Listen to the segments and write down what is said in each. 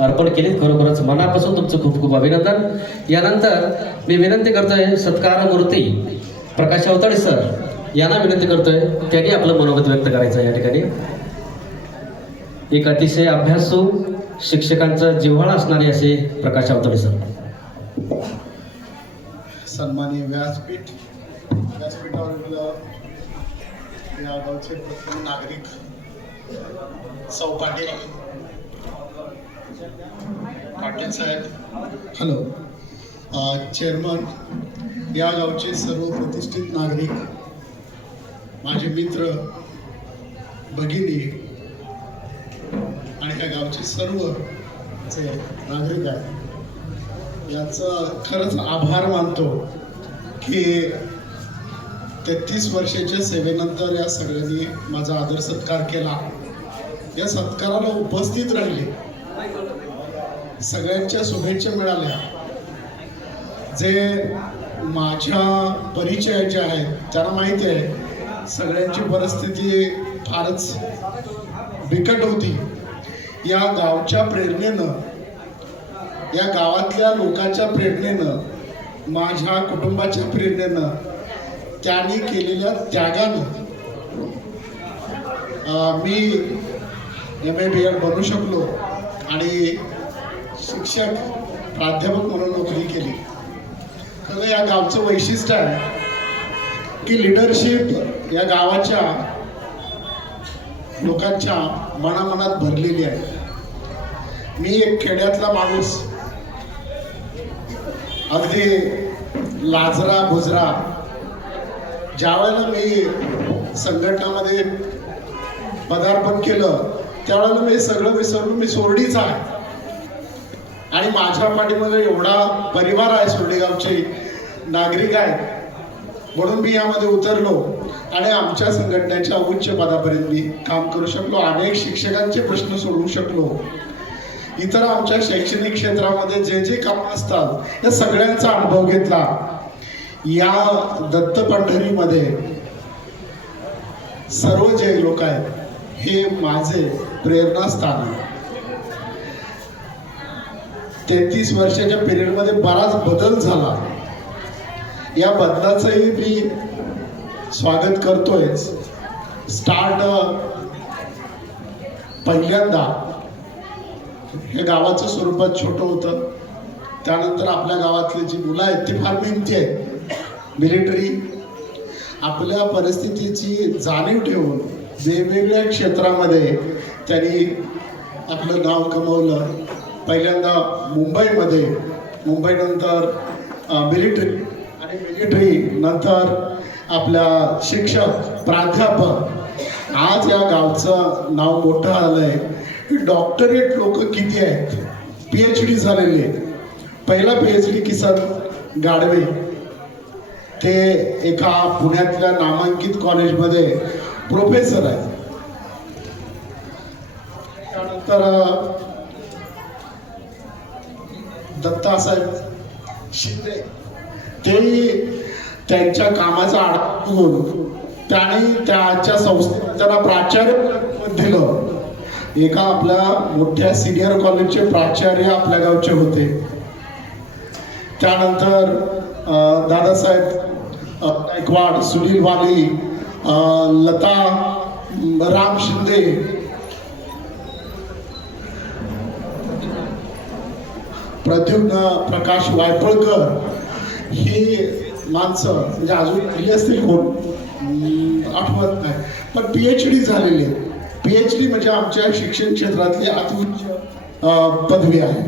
अर्पण केले. खरोखरच मनापासून तुमचं खूप खूप अभिनंदन. यानंतर मी विनंती करतोय सत्कार मूर्ती प्रकाश अवताडे सर यांना विनंती करतोय त्यांनी आपलं मनोगत व्यक्त करायचं या ठिकाणी. एक अतिशय अभ्यासू शिक्षकांचं जिव्हाळा असणारे असे प्रकाश अवताडे सर. सन्माननीय व्यासपीठ व्यासपीठावर या गावचे प्रथम नागरिक सौ पाटील पाटील साहेब. हॅलो. चेअरमन या गावचे सर्व प्रतिष्ठित नागरिक माझे मित्र भगिनी आणि या गावचे सर्व जे नागरिक आहेत याचं खरंच आभार मानतो की तेहतीस वर्षाच्या सेवेनंतर या सगळ्यांनी माझा आदर सत्कार केला. या सत्काराला उपस्थित राहिले. सगळ्यांच्या शुभेच्छा मिळाल्या. जे माझ्या परिचयाचे आहेत त्यांना माहिती आहे सगळ्यांची परिस्थिती फारच बिकट होती. या गावच्या प्रेरणेनं या गावातल्या लोकांच्या प्रेरणेनं माझ्या कुटुंबाच्या प्रेरणेनं त्यांनी केलेल्या त्यागानं मी एम ए बी एड बनू शकलो आणि शिक्षक प्राध्यापक म्हणून नोकरी केली. खरं या गावचं वैशिष्ट्य आहे की लिडरशिप या गावाच्या लोकांच्या मनामनात भरलेली आहे. मी एक खेड्यातला माणूस. अगदी लाजरा गुजरा ज्या वेळेला मी संघटनामध्ये पदार्पण केलं त्यावेळेला मी सगळं विसरून मी सोरडीच आहे. आणि माझ्या पाठीमध्ये एवढा परिवार आहे सोडेगावचे नागरिक आहेत. म्हणून मी यामध्ये उतरलो आणि आमच्या संघटनेच्या उच्च पदापर्यंत मी काम करू शकलो. अनेक शिक्षकांचे प्रश्न सोडवू शकलो. इतर आमच्या शैक्षणिक क्षेत्रामध्ये जे जे काम असतात या सगळ्यांचा अनुभव घेतला. या दत्त पंढरीमध्ये सर्व जे लोक आहेत हे माझे प्रेरणास्थान आहे. तेहतीस वर्षाच्या पिरियडमध्ये बराच बदल झाला. या बदलाचंही मी स्वागत करतोय. स्टार्ट पहिल्यांदा. हे गावाचं स्वरूपात छोटं होतं. त्यानंतर आपल्या गावातली जी मुलं आहेत ती फार मेहनती आहेत. मिलिटरी आपल्या परिस्थितीची जाणीव ठेवून वेगवेगळ्या क्षेत्रामध्ये त्यांनी आपलं नाव कमवलं. पहिल्यांदा मुंबईमध्ये मुंबईनंतर मिलिटरी आणि मिलिटरी नंतर आपल्या शिक्षक प्राध्यापक आज या गावचं नाव मोठं आलंय की डॉक्टरेट लोक किती आहेत? पी एच डी झालेले पहिला P H D Kisan Gadve. ते एका पुण्यातल्या नामांकित कॉलेजमध्ये प्रोफेसर आहेत. त्यानंतर दत्तासाहेब शिंदे. तेही त्यांच्या कामाचा आढावा घेऊन त्यांनी त्याच्या संस्थेत त्यांना प्राचार्य दिलं. एका आपल्या मोठ्या सिनियर कॉलेजचे प्राचार्य आपल्या गावचे होते. त्यानंतर अं, दादासाहेब गायकवाड सुनील वाली अं, लता राम शिंदे प्रद्युम्न प्रकाश वायफळकर ही माणसं म्हणजे अजून ही असतील कोण? आठवत नाही. पण पी एच डी झालेली आहे. पी एच डी म्हणजे आमच्या शिक्षण क्षेत्रातली अतिउच्च पदवी आहे.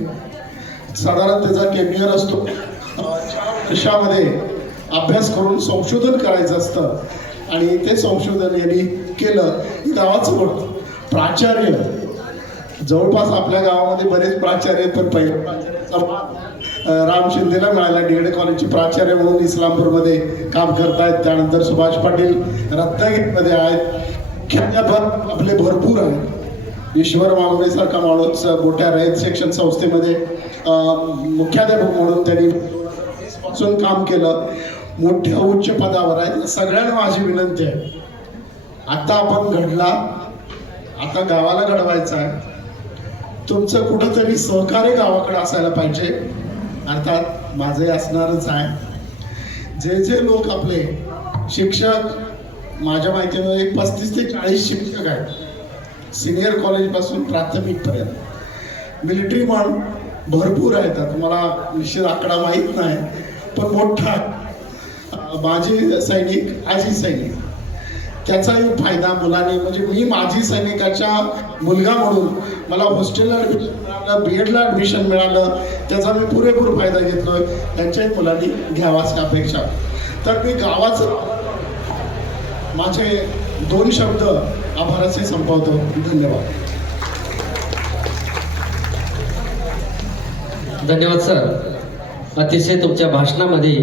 साधारण त्याचा केमियर असतो. वर्षामध्ये अभ्यास करून संशोधन करायचं असतं आणि ते संशोधन यांनी केलं ही गावाचं मोठं प्राचार्य. जवळपास आपल्या गावामध्ये बरेच प्राचार्य पण पहिले प्राचार्य. राम शिंदेला मिळाला डीएड कॉलेजचे प्राचार्य म्हणून इस्लामपूरमध्ये काम करतायत. त्यानंतर सुभाष पाटील रत्नागिरीमध्ये आहेत. खेड्याभर आपले भरपूर आहेत. ईश्वर मागणेसारखा माणूस मोठ्या रयत शिक्षण संस्थेमध्ये मुख्याध्यापक म्हणून त्यांनी पासून काम केलं. मोठ्या उच्च पदावर आहेत. सगळ्यांना माझी विनंती आहे. आता आपण घडला आता गावाला घडवायचा आहे. तुमचं कुठंतरी सहकार्य गावाकडे असायला पाहिजे. अर्थात माझे असणारच आहे. जे जे लोक आपले शिक्षक माझ्या माहितीमध्ये पस्तीस ते चाळीस शिक्षक आहेत. सिनियर कॉलेजपासून प्राथमिकपर्यंत. मिलिटरी म्हण भरपूर आहेत. मला तुम्हाला निश्चित आकडा माहीत नाही पण मोठा. माझी सैनिक आजी सैनिक. त्याचाही फायदा मुलाने. म्हणजे मी माझी सैनिकाच्या मुलगा म्हणून मला हॉस्टेलला ॲडमिशन मिळालं बी एडला ॲडमिशन मिळालं. त्याचा मी पुरेपूर फायदा घेतलोय त्यांच्याही मुलांनी घ्यावा अशी अपेक्षा. तर मी गावाचं माझे दोन शब्द आभाराचे संपवतो. धन्यवाद. धन्यवाद सर अतिशय तुमच्या भाषणामध्ये